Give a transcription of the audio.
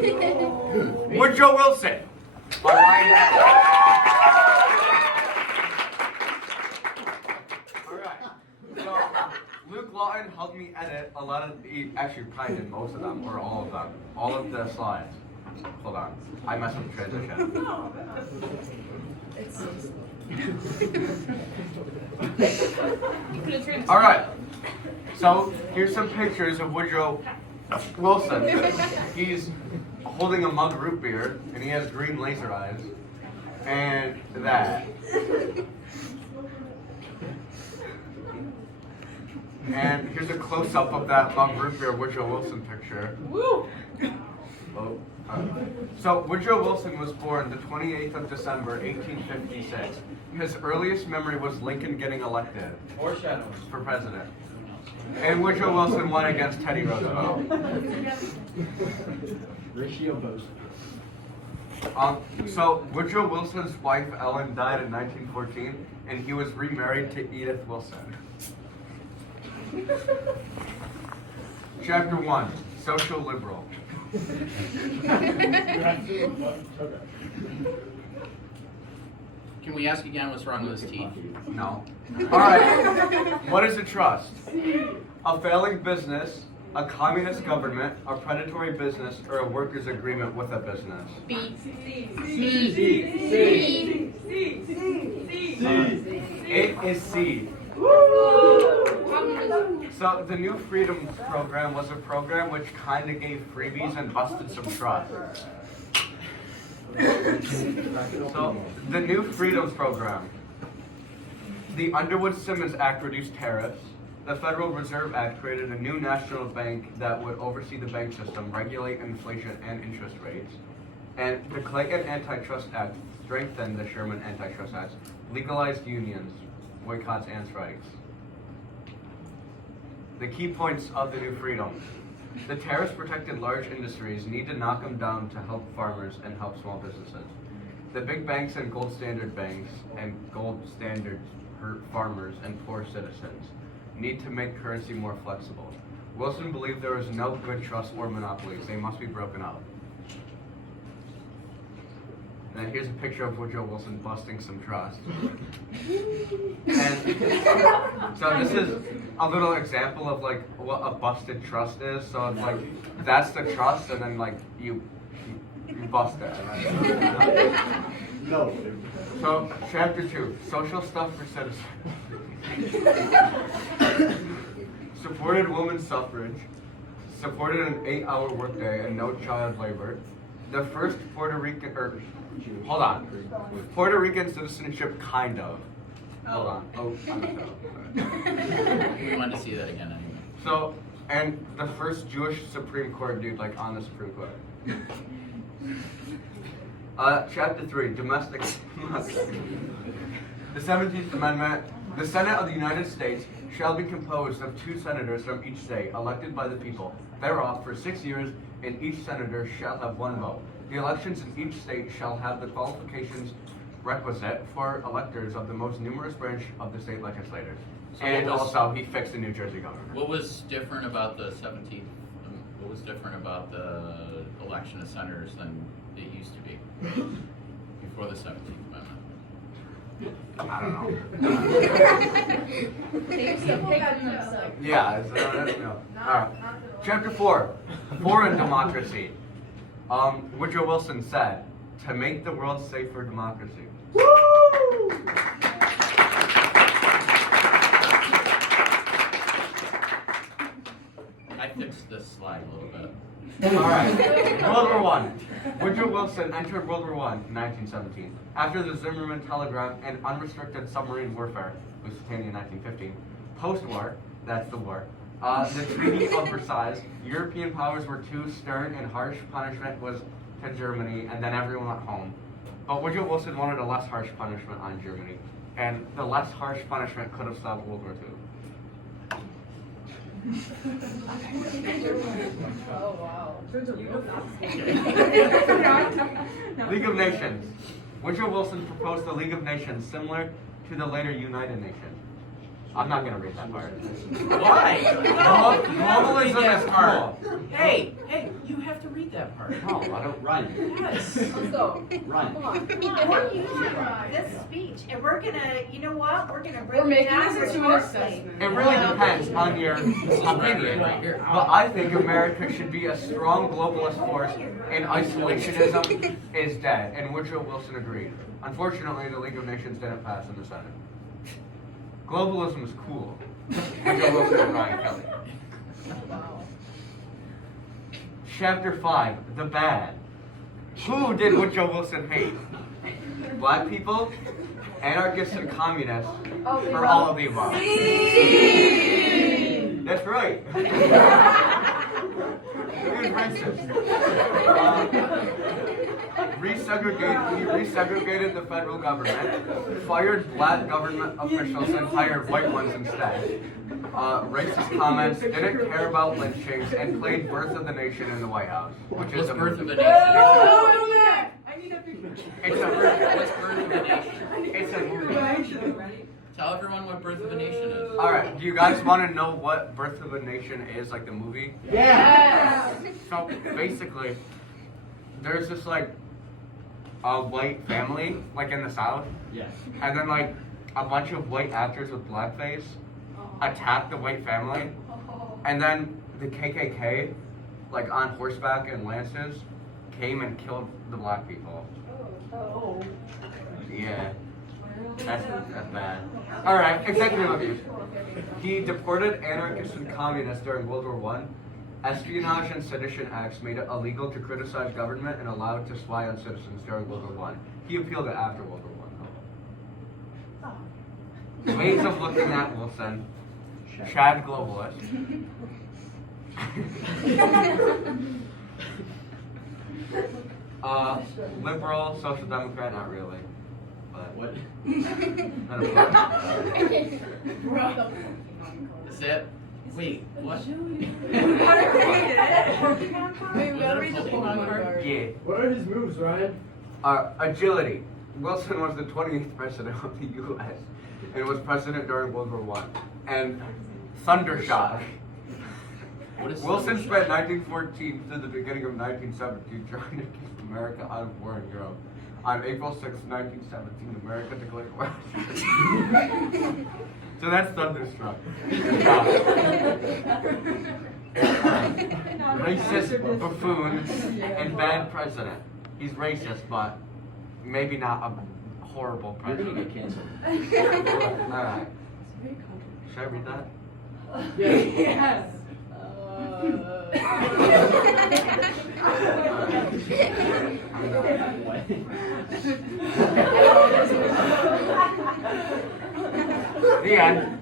Woodrow Wilson. All right. All right. So Luke Lawton helped me edit a lot of. He actually probably did most of them, or all of them, all of the slides. Hold on, I messed with the transition. All right. So here's some pictures of Woodrow Wilson. He's holding a mug of root beer, and he has green laser eyes, and that. And here's a close-up of that mug root beer Woodrow Wilson picture. Woo! Oh. So Woodrow Wilson was born the 28th of December, 1856. His earliest memory was Lincoln getting elected for president. And Woodrow Wilson won against Teddy Roosevelt. So Woodrow Wilson's wife Ellen died in 1914, and he was remarried to Edith Wilson. Chapter 1, Social Liberal. Can we ask again what's wrong with his teeth? No. All right. What is a trust? A failing business, a communist government, a predatory business, or a workers' agreement with a business? B. It is C. So the New Freedom Program was a program which kind of gave freebies and busted some trust. So the New Freedom Program. The Underwood-Simmons Act reduced tariffs. The Federal Reserve Act created a new national bank that would oversee the bank system, regulate inflation and interest rates. And the Clayton Antitrust Act strengthened the Sherman Antitrust Act, legalized unions, boycotts, and strikes. The key points of the New Freedom. The tariffs protected large industries, need to knock them down to help farmers and help small businesses. The big banks and gold standard banks and gold standard hurt farmers and poor citizens. Need to make currency more flexible. Wilson believed there was no good trust or monopolies. They must be broken up. And here's a picture of Woodrow Wilson busting some trust. And so this is a little example of like what a busted trust is. So it's like that's the trust, and then like you bust it. Right? No. So chapter 2, social stuff for citizens. Supported women's suffrage. Supported an 8-hour workday and no child labor. The first Puerto Rican citizenship, kind of. Hold on. Oh, I'm not sure. We wanted to see that again anyway. So, and the first Jewish Supreme Court dude, like on the Supreme Court. Chapter 3, domestic. The 17th Amendment. The Senate of the United States shall be composed of 2 senators from each state, elected by the people thereof for 6 years, and each senator shall have 1 vote. The elections in each state shall have the qualifications requisite for electors of the most numerous branch of the state legislators. So And also, he fixed the New Jersey government. What was different about the 17th? What was different about the election of senators than it used to be before the 17th Amendment? I don't know. Themselves. Yeah, it's, no. All right. Chapter 4, Foreign Democracy. Woodrow Wilson said, to make the world safe for democracy. Woo! I fixed this slide a little bit. All right. World War I. Woodrow Wilson entered World War I in 1917. After the Zimmerman telegram and unrestricted submarine warfare, Lusitania in 1915. Post-war, that's the war. The Treaty of Versailles. European powers were too stern and harsh punishment was to Germany, and then everyone went home. But Woodrow Wilson wanted a less harsh punishment on Germany, and the less harsh punishment could have stopped World War II. Oh, wow. League of Nations. Woodrow Wilson proposed the League of Nations similar to the later United Nations. I'm not gonna read that part. Why? Globalism is cool. Hey, you have to read that part. No, I don't. Run. Yes. Let's go. Run. Come on. Come on, we're using this speech, and we're gonna, you know what? We're gonna We're break it making down this into an rhetorically. assessment. It really depends on your opinion. Right here. But I think America should be a strong globalist force, and isolationism is dead. And Woodrow Wilson agreed. Unfortunately, the League of Nations didn't pass in the Senate. Globalism is cool. Woodrow Wilson and Ryan Kelly. Wow. Chapter 5, The Bad. Who did Woodrow Wilson hate? Black people, anarchists, and communists, or all of the above? That's right. He was racist. He resegregated the federal government, fired black government officials, and hired white ones instead. Racist comments, didn't care about lynchings, and played Birth of the Nation in the White House, which is What's a Birth of movie. a Nation? I need a picture. It's a What's Birth of a Nation? It's a movie. Tell everyone what Birth of a Nation is. All right. Do you guys want to know what Birth of a Nation is, like the movie? Yeah. So basically, there's this like a white family, like in the South, Yes. and then like a bunch of white actors with blackface attack the white family, and then the KKK, like on horseback and lances, came and killed the black people. Oh. Yeah. That's bad. Alright, executive abuse. He deported anarchists and communists during World War I. Espionage and sedition acts made it illegal to criticize government and allowed to spy on citizens during World War I. He appealed it after World War I, though. Ways of looking at Wilson. Chad globalist. Liberal, social democrat, not really. But What? not a Bro. Is it? Wait, what? Wait, we gotta read the Pokemon card. Yeah. What are his moves, Ryan? Agility. Wilson was the 28th president of the U.S. and was president during World War I. And Thundershock. What is Wilson Thundershock? spent 1914 to the beginning of 1917 trying to keep America out of war in Europe. On April 6, 1917, America declared war. So that's Thunderstruck. Racist buffoon and bad president. He's racist, but maybe not a horrible You're gonna president. get canceled. Alright. Should I read that? Yes. The end.